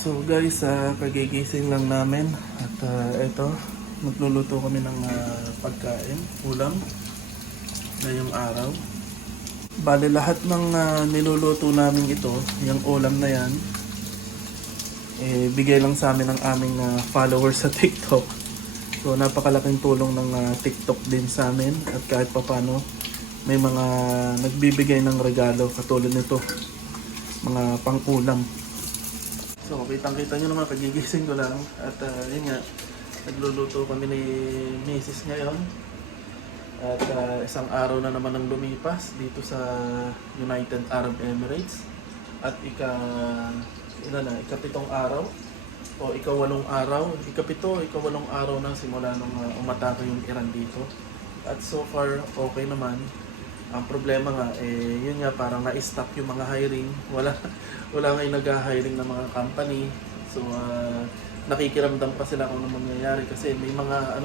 So guys, kagigising lang namin at eto, magluluto kami ng pagkain, ulam ngayong araw. Bale lahat ng niluluto namin ito, yung ulam na yan, bigay lang sa amin ng aming followers sa TikTok. So napakalaking tulong ng TikTok din sa amin at kahit papano may mga nagbibigay ng regalo katulad nito, mga pang-ulam. So, kitang-kita nyo naman, kagigising ko lang. At yun nga, nagluluto kami ni Mrs. ngayon. At isang araw na naman ang lumipas dito sa United Arab Emirates. At ikapitong araw o ikawalong araw. Ikawalong araw na simula nung umatake yung Iran dito. At so far, okay naman. Ang problema nga, yun nga, parang na-stop yung mga hiring. Wala nga yung nag-hiring ng mga company. So, nakikiramdam pa sila kung ano mangyayari. Kasi may mga,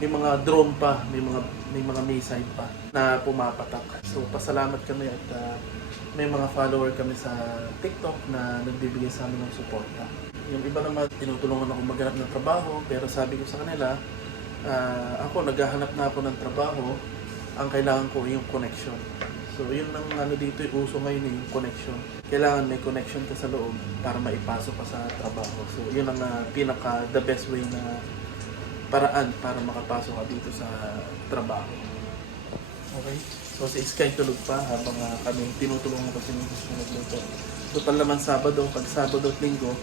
may mga drone pa, may mga missile pa na pumapatak. So, pasalamat kami at may mga follower kami sa TikTok na nagbibigay sa amin ng suporta. Yung iba naman, tinutulungan ako maghanap ng trabaho. Pero sabi ko sa kanila, ako, naghahanap na ako ng trabaho. Ang kailangan ko yung connection. So, yun ang dito yung uso ngayon yung connection. Kailangan may connection ka sa loob para maipasok ka sa trabaho. So, yun ang the best way na paraan para makapasok ka dito sa trabaho. Okay? So, si Sky tulog pa habang kami tinutulungan ko si Mrs. na nagluto. Total naman pag Sabado at Linggo,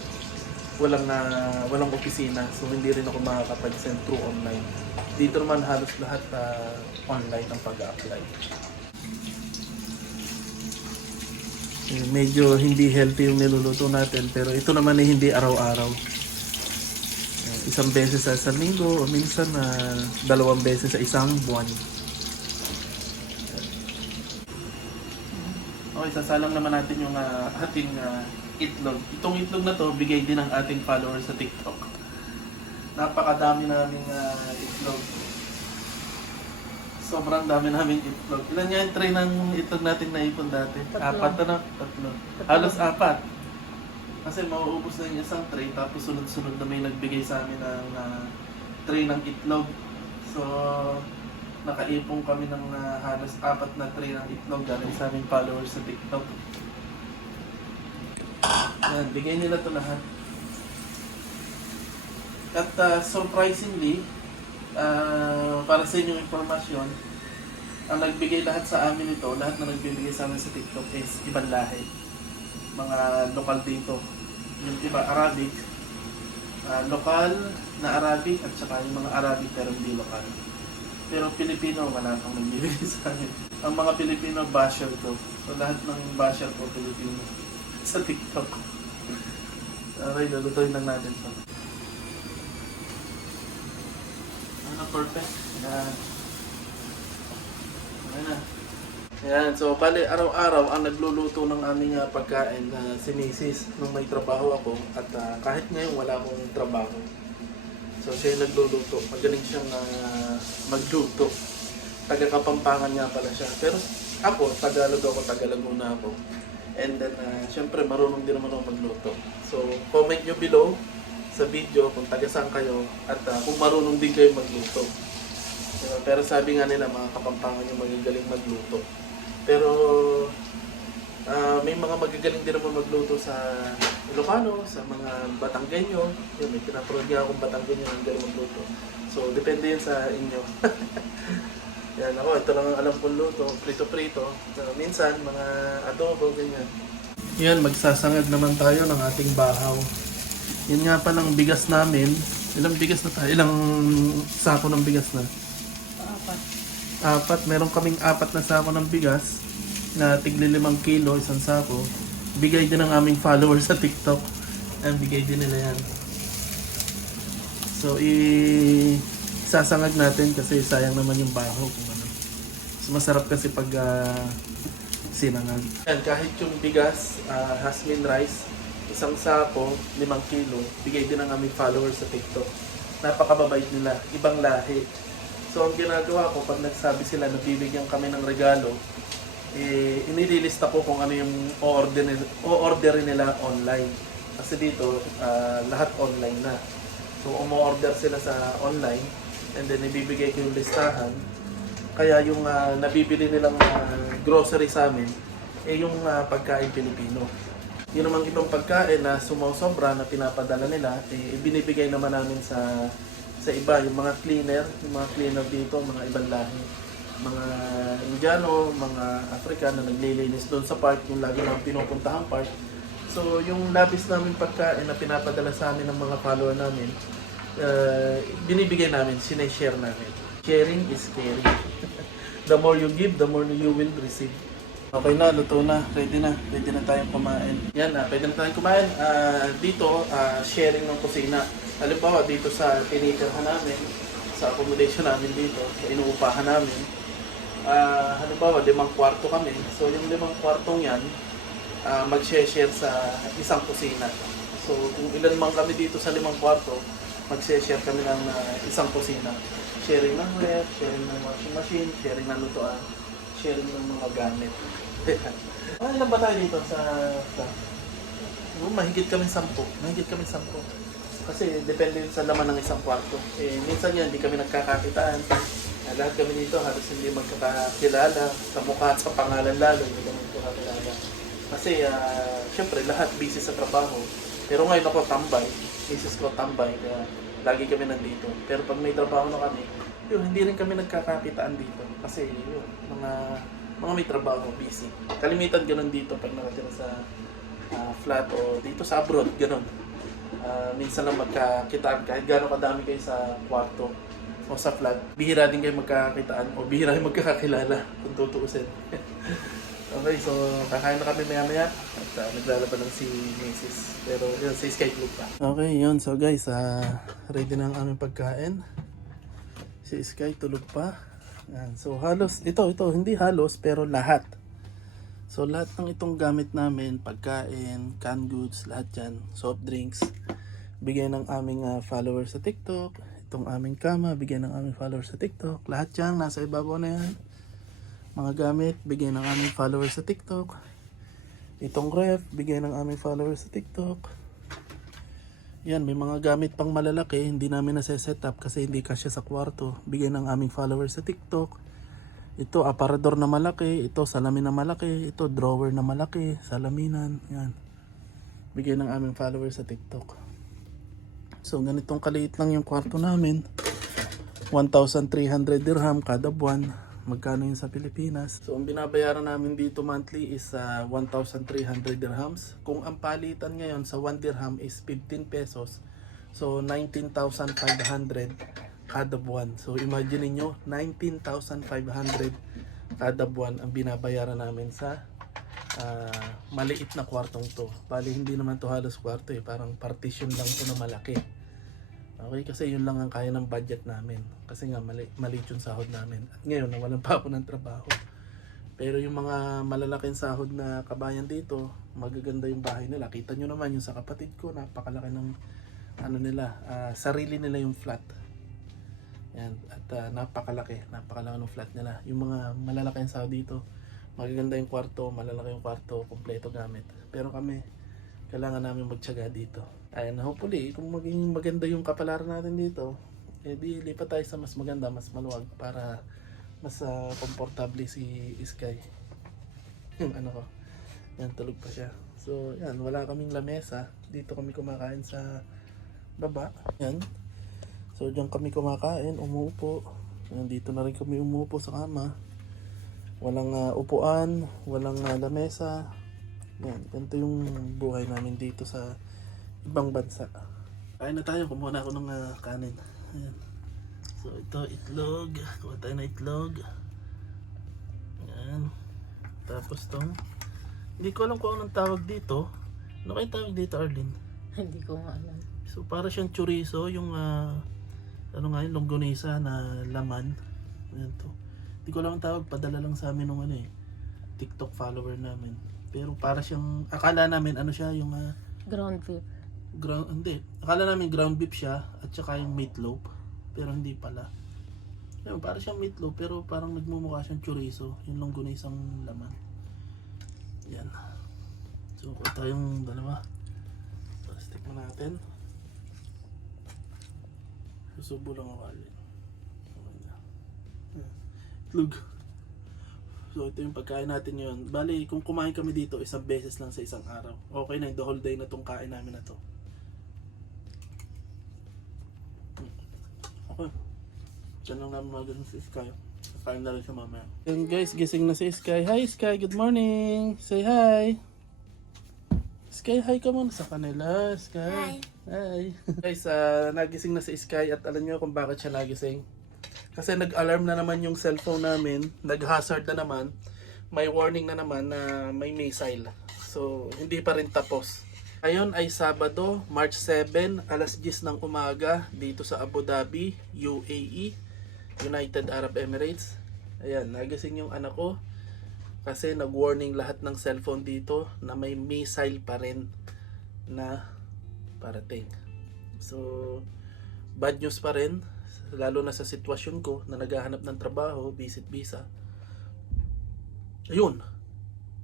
walang opisina, so hindi rin ako makakapag-send through online. Dito naman halos lahat online ang pag-apply. Medyo hindi healthy yung niluluto natin, pero ito naman ay hindi araw-araw. Isang beses sa isang linggo o minsan 2 beses sa isang buwan. Okay, sasalang naman natin yung ating itlog. Itong itlog na to, bigay din ng ating followers sa TikTok. Napakadami naming itlog. Sobrang dami naming itlog. Ilan yung tray ng itlog natin na ipon dati? 4 na? 3. Halos 4. Kasi mauubos na yung isang tray, tapos sunod-sunod na may nagbigay sa amin ng tray ng itlog. So, nakaipong kami ng halos 4 na tray ng itlog galing sa aming followers sa TikTok. Yan, bigay nila ito lahat. At surprisingly, para sa inyong informasyon, ang nagbigay lahat sa amin ito, lahat na nagbibigay sa amin sa TikTok is ibang lahi. Mga lokal dito. Yung iba Arabic, lokal na Arabic at saka yung mga Arabic pero hindi lokal. Pero Pilipino, wala pang nagbibigay sa amin. Ang mga Pilipino, basher ko. So lahat ng basher ko, Pilipino. Sa TikTok. Okay, lulutuin lang natin ito. Perfect. Yan. Okay na. Yan. So, bali, araw-araw ang nagluluto ng aming pagkain si Mrs. nung may trabaho ako. At kahit ngayon wala akong trabaho. So, siya yung nagluluto. Magaling siyang magluto. Taga-Kapampangan nga pala siya. Pero ako, taga-Laguna ako. And then, syempre, marunong din naman ako magluto. So, comment nyo below sa video kung taga-saan kayo at kung marunong din kayo magluto. Pero sabi nga nila, mga Kapampangan yung magagaling magluto. Pero, may mga magagaling din naman magluto sa Ilocano, sa mga Batanggenyo. Yun, may pinaprod nga akong Batanggenyo ang galing magluto. So, depende yun sa inyo. Yan ako, ito lang ang alam kong luto, prito-prito. Minsan, mga adobo, ganyan. Yan, magsasangag naman tayo ng ating bahaw. Yan nga pa ng bigas namin. Ilang bigas na tayo? Ilang sako ng bigas na? 4. Meron kaming 4 na sako ng bigas na tigli 5 kilo, isang sako. Bigay din ng aming followers sa TikTok. Bigay din nila yan. So, sasangag natin kasi sayang naman yung baho kung ano. So, masarap kasi pag sinangag. Yan, kahit yung bigas, jasmine rice, isang sako, 5 kilo, bigay din ng aming followers sa TikTok. Napakababait nila, ibang lahi. So, ang ginagawa ko, pag nagsabi sila na bibigyan kami ng regalo, inililista ko kung ano yung o-orderin nila online. Kasi dito, lahat online na. So, umu-order sila sa online and then ibibigay ko yung listahan. Kaya yung nabibili nilang grocery sa amin, yung pagkain Pilipino. Yun namang ibang pagkain na sumosobra na pinapadala nila, ibinibigay naman namin sa iba, yung mga cleaner dito, mga ibang lahi. Mga Indiano, mga African na naglilinis doon sa park, yung lagi namin pinupuntahang park. So, yung labis namin pagkain na pinapadala sa amin ng mga follower namin, binibigay namin, sineshare namin. Sharing is caring. The more you give, the more you will receive. Okay na, luto na, ready na tayong kumain. Yan na, pwede na tayong kumain. Dito, sharing ng kusina. Halimbawa, dito sa tinitirhan namin, sa accommodation namin dito, sa inuupahan namin, halimbawa, 5 kwarto kami. So, yung 5 kwartong yan, mag-share sa isang kusina. So, kung ilan man kami dito sa 5 kwarto, mag-share kami ng isang kusina. Sharing ng ref, sharing ng washing machine, sharing ng lutoan, sharing ng mga gamit. Ilan ba tayo dito sa mahigit kami 10. Kasi depende sa laman ng isang kwarto. Minsan yan, hindi kami nagkakakitaan. Lahat kami dito halos hindi magkakakilala sa mukha at sa pangalan lalo, hindi kami magkakakilala. Kasi syempre lahat busy sa trabaho. Pero ngayon ako tambay, misis ko tambay, kaya lagi kami nandito. Pero pag may trabaho na kami, hindi rin kami nagkakakitaan dito. Kasi mga may trabaho, busy. Kalimitan ganun dito pag nakatira sa flat o dito sa abroad, ganun. Minsan lang magkakitaan kahit gano'ng kadami kayo sa kwarto o sa flat. Bihira din kayo magkakakitaan o bihira kayo magkakakilala kung tutuusin. Okay, so kakain na kami maya-maya at naglalaban lang si Mrs. Pero yun, sa Sky Club pa. Okay, yun. So guys, ready na ang aming pagkain. Si Sky tulog pa. Yan. So halos, ito, hindi halos pero lahat. So lahat ng itong gamit namin, pagkain, canned goods, lahat yan, soft drinks, bigay ng aming followers sa TikTok. Itong aming kama, bigay ng aming followers sa TikTok. Lahat yan, nasa ibabaw na yan. Mga gamit, bigay ng aming followers sa TikTok. Itong ref, bigay ng aming followers sa TikTok. Yan, may mga gamit pang malalaki, hindi namin nasa-set up kasi hindi kasya sa kwarto. Bigay ng aming followers sa TikTok. Ito, aparador na malaki. Ito, salamin na malaki. Ito, drawer na malaki. Salaminan. Yan. Bigay ng aming followers sa TikTok. So, ganitong kaliit lang yung kwarto namin. 1,300 dirham kada buwan. Magkano yun sa Pilipinas? So, ang binabayaran namin dito monthly is 1,300 dirhams. Kung ang palitan ngayon sa 1 dirham is 15 pesos. So, 19,500 kada buwan. So, imagine niyo 19,500 kada buwan ang binabayaran namin sa maliit na kwartong to. Bali, hindi naman to halos kwarto parang partition lang to na malaki. Okay, kasi yun lang ang kaya ng budget namin. Kasi nga maliit yung sahod namin. At ngayon, nawalan pa ako ng trabaho. Pero yung mga malalaking sahod na kabayan dito, magaganda yung bahay nila. Kita nyo naman yung sa kapatid ko, napakalaki ng nila, sarili nila yung flat. Yan, at napakalaki ng flat nila. Yung mga malalaking sahod dito, magaganda yung kwarto, malalaki yung kwarto, kompleto gamit. Pero kami, kailangan namin magtiyaga dito. And hopefully, kung maging maganda yung kapalaran natin dito, di lipat tayo sa mas maganda, mas maluwag para mas komportable si Sky. Yung ano ko, yan, tulog pa siya. So, yan, wala kaming lamesa. Dito kami kumakain sa baba. Yan. So, diyan kami kumakain, umuupo. Dito na rin kami umuupo sa kama. Walang upuan, walang lamesa. Yan, ganito yung buhay namin dito sa ibang bansa. Kain na tayo, kumuha na ako ng kanin. Ayan. So ito, itlog. Kuha tayo na itlog. Ayan. Tapos to. Hindi ko alam kung anong tawag dito. Ano kayong tawag dito, Arlene? Hindi ko nga alam. So para siyang chorizo, yung ano nga yun, longganisa na laman. Ayan to. Hindi ko alam ang tawag, padala lang sa amin ng TikTok follower namin. Pero para siyang, akala namin ano siya, yung Ground beef. hindi. Akala namin ground beef siya at saka yung meatloaf. Pero hindi pala. Ayun, para siyang meatloaf pero parang nagmumukha siyang chorizo. Yung longganisang laman. Yan. So, kuha tayong dalawa. So, Tikman natin. Susubo lang ako ulit. Okay na. Itlog. So ito yung pagkain natin yun. Bali, kung kumain kami dito, isang beses lang sa isang araw. Okay na, the whole day na itong kain namin na to. Okay. Diyan lang namin magaling si Sky. Kain na rin siya mamaya. Yan guys, gising na si Sky. Hi Sky, good morning. Say hi. Sky, hi ka muna sa kanila. Sky. Hi. Guys, nagising na si Sky at alam niyo kung bakit siya nagising. Kasi nag-alarm na naman yung cellphone namin. Nag-hazard na naman. May warning na naman na may missile. So, hindi pa rin tapos. Ngayon ay Sabado, March 7, alas 10 ng umaga dito sa Abu Dhabi, UAE. United Arab Emirates. Ayan, nagising yung anak ko kasi nag-warning lahat ng cellphone dito na may missile pa rin na parating. So, bad news pa rin, lalo na sa sitwasyon ko na naghahanap ng trabaho, visit visa. Ayun,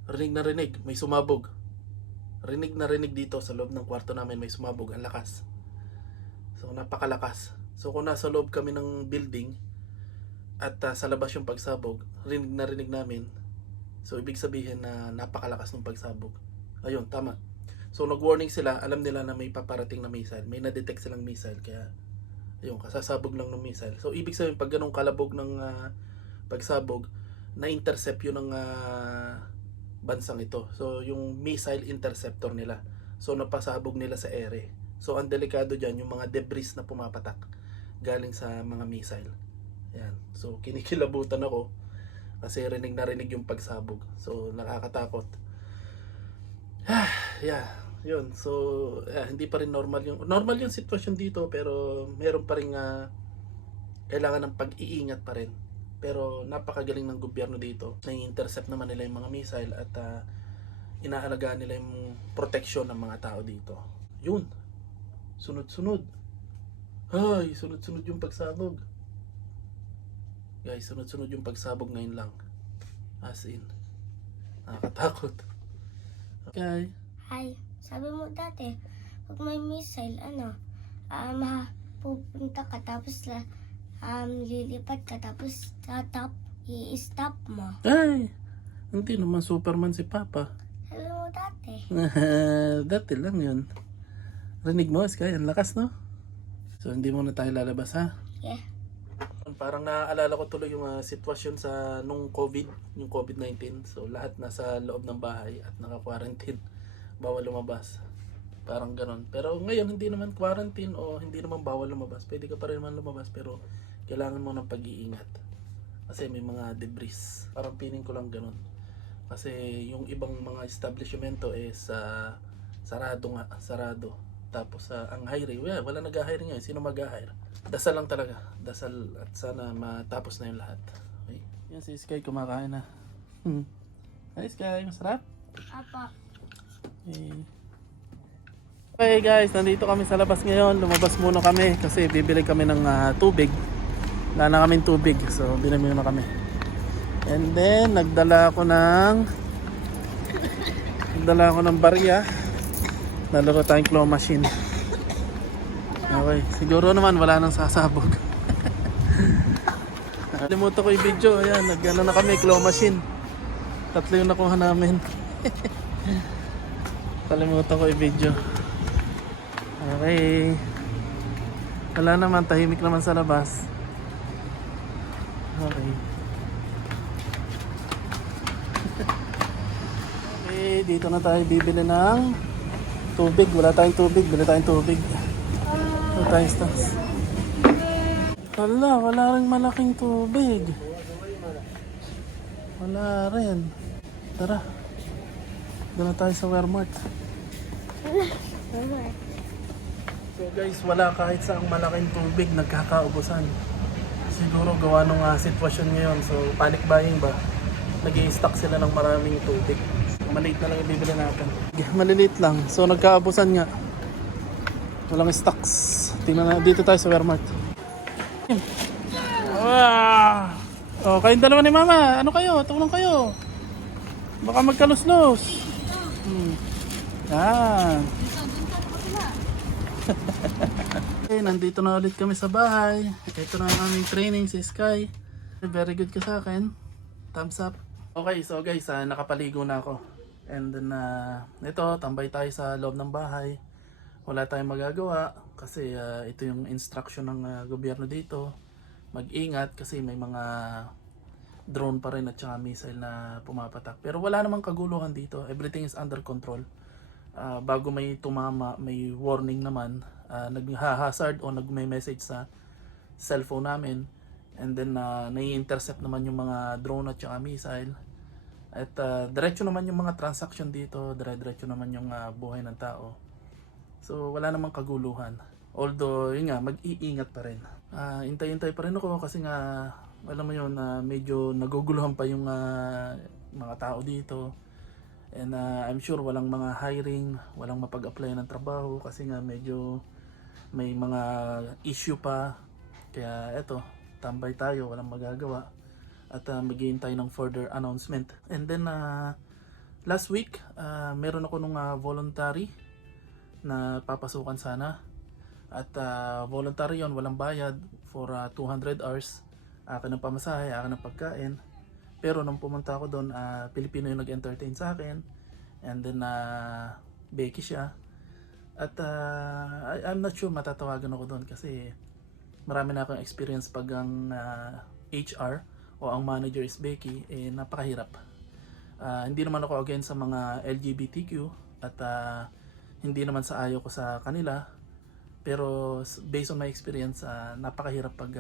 rinig na rinig, may sumabog. Rinig na rinig dito sa loob ng kwarto namin, may sumabog, ang lakas. So, napakalakas. So, kung nasa loob kami ng building, at sa labas yung pagsabog, rinig na rinig namin. So ibig sabihin na napakalakas ng pagsabog. Ayun, tama. So nag-warning sila, alam nila na may paparating na missile. May na-detect silang missile, kaya ayun, kasasabog lang ng missile. So ibig sabihin pag ganong kalabog ng pagsabog, na-intercept yun ng bansang ito. So yung missile interceptor nila. So napasabog nila sa ere. So ang delikado dyan, yung mga debris na pumapatak galing sa mga missile. Yan. So kinikilabutan ako kasi rinig na rinig yung pagsabog. So nakakatakot. Yeah, yun. So hindi pa rin normal yung sitwasyon dito, pero meron pa rin kailangan ng pag-iingat pa rin. Pero napakagaling ng gobyerno dito. Na-intercept naman nila yung mga missile at inaalagaan nila yung protection ng mga tao dito. Yun. Sunod-sunod. Ay, sunod-sunod yung pagsabog. Guys, sunod-sunod yung pagsabog ngayon lang. As in, nakakatakot. Okay. Hi, sabi mo dati, pag may missile, pupunta ka tapos lilipat ka tapos i-stop mo. Ay, hindi naman Superman si Papa. Sabi mo dati. Dati lang yun. Rinig mo, Sky, ang lakas, no? So, hindi mo na tayo lalabas, ha? Yeah. Parang naaalala ko tuloy yung sitwasyon sa nung yung COVID-19. So lahat nasa loob ng bahay at naka-quarantine. Bawal lumabas. Parang ganon. Pero ngayon hindi naman quarantine o hindi naman bawal lumabas. Pwede ka pa rin naman lumabas pero kailangan mo ng pag-iingat. Kasi may mga debris. Parang feeling ko lang ganon. Kasi yung ibang mga establishmento is sarado. Tapos ang hiring, wala nag-hire ngayon. Sino mag-hire? Dasal lang talaga. Dasal at sana matapos na yung lahat. Okay? Yan si Sky kumakain na. Hi Sky, masarap? Apa. Okay guys, nandito kami sa labas ngayon. Lumabas muna kami kasi bibili kami ng tubig. Wala na kaming tubig. So binili muna kami. And then nagdala ako ng barya. Nalaro tayong claw machine. Okay, siguro naman wala nang sasabog. Kalimutan ko yung video. Ayan, nag-ano na kami, claw machine. 3 yung nakuha namin. Kalimutan ko yung video. Okay. Wala naman, tahimik naman sa labas. Okay. Okay, dito na tayo bibili ng tubig. Wala tayong tubig, bili tayong tubig. Wala tayong stocks. Wala rin malaking tubig. Wala rin. Tara. Doon na tayo sa Walmart. So guys, wala kahit saang malaking tubig, nagkakaubusan. Siguro gawa nung sitwasyon ngayon. So panic buying ba? Nag-i-stock sila ng maraming tubig. Maliit na lang yung bibili natin. Maliliit lang. So nagkaubusan nga. Walang stocks. Tingnan na dito tayo sa Walmart. Wow! Oh, kayong dalawa ni Mama. Ano kayo? Tulong kayo. Baka magkaluslos. Yan. nandito na ulit kami sa bahay. Ito na ang aming training si Sky. Very good ka sa akin. Thumbs up. Okay, so guys, nakapaligo na ako. And then, ito, tambay tayo sa loob ng bahay. Wala tayong magagawa kasi ito yung instruction ng gobyerno dito. Mag-ingat kasi may mga drone pa rin at saka missile na pumapatak. Pero wala namang kaguluhan dito. Everything is under control. Bago may tumama, may warning naman. Nag-hazard o nag-message sa cellphone namin. And then nai-intercept naman yung mga drone at saka missile. At diretso naman yung mga transaction dito. Diretso naman yung buhay ng tao. So wala namang kaguluhan. Although yun nga, mag-iingat pa rin. Intay-intay pa rin ako kasi nga alam mo yun, medyo naguguluhan pa yung mga tao dito. And I'm sure walang mga hiring, walang mapag-apply ng trabaho kasi nga medyo may mga issue pa. Kaya eto, tambay tayo, walang magagawa. At maghihintay ng further announcement. And then last week, meron ako nung voluntary na papasukan sana. At voluntary yon, walang bayad for 200 hours. Akin ang pamasahe, akin ang pagkain. Pero nung pumunta ako doon, Pilipino yung nag-entertain sa akin. And then Becky siya. At I'm not sure matatawagan ako doon kasi marami na akong experience pag ang HR o ang manager is Becky, napakahirap. Hindi naman ako against sa mga LGBTQ at hindi naman sa ayaw ko sa kanila. Pero based on my experience, napakahirap pag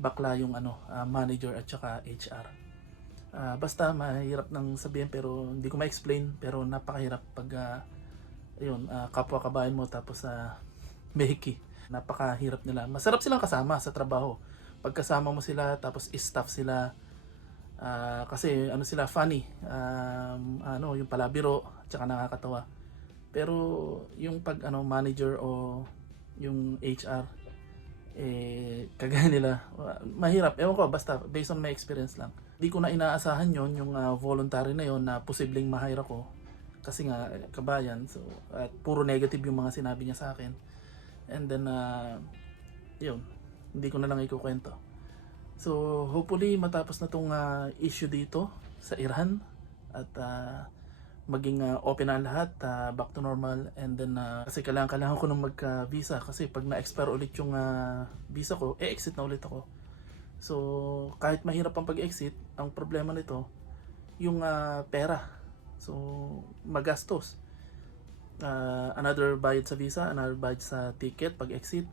bakla yung manager at saka HR. Basta mahirap nang sabihin pero hindi ko ma-explain, pero napakahirap pag kapwa kabayan mo tapos Becky. Napakahirap nila. Masarap silang kasama sa trabaho. Pagkasama mo sila tapos staff sila, kasi sila funny, yung palabiro at saka nakakatawa. Pero yung pag manager o yung HR, kagaya nila, mahirap. Ewan ko, basta based on my experience lang. Hindi ko na inaasahan yon yung voluntary na yon na posibleng ma-hire ako. Kasi nga, kabayan. So, at puro negative yung mga sinabi niya sa akin. And then, yun. Hindi ko na lang ikukwento. So, hopefully, matapos na tong issue dito sa Iran. At maging open na lahat, back to normal. And then kasi kailangan ko nung magka-visa kasi pag na-expire ulit yung visa ko, exit na ulit ako. So kahit mahirap ang pag-exit, ang problema nito yung pera. So magastos. Another bayad sa visa, another bayad sa ticket pag-exit.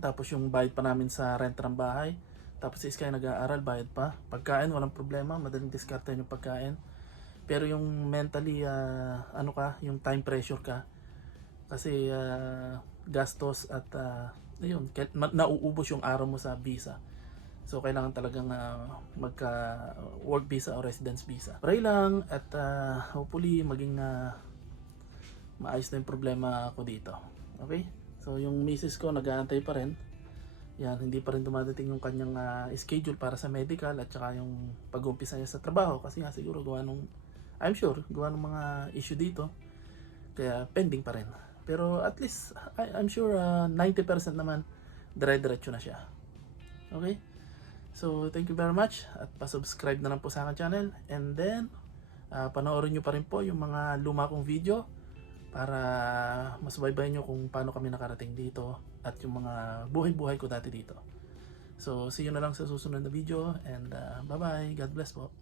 Tapos yung bayad pa namin sa rent ng bahay. Tapos si Sky nag-aaral, bayad pa. Pagkain, walang problema, madaling diskarte yung pagkain. Pero yung mentally, yung time pressure ka. Kasi gastos at nauubos yung araw mo sa visa. So kailangan talagang magka work visa o residence visa. Pray lang at hopefully maging maayos na yung problema ko dito. Okay? So yung misis ko nag-aantay pa rin. Yan, hindi pa rin dumadating yung kanyang schedule para sa medical at saka yung pag-umpisa niya sa trabaho kasi nga siguro I'm sure gawa ng mga issue dito kaya pending pa rin. Pero at least I'm sure 90% naman dire-diretso na siya. Okay? So thank you very much at pa-subscribe na lang po sa aking channel and then panoorin nyo pa rin po yung mga luma kong video para masubaybayan nyo kung paano kami nakarating dito at yung mga buhay-buhay ko dati dito. So see you na lang sa susunod na video and bye bye, God bless po.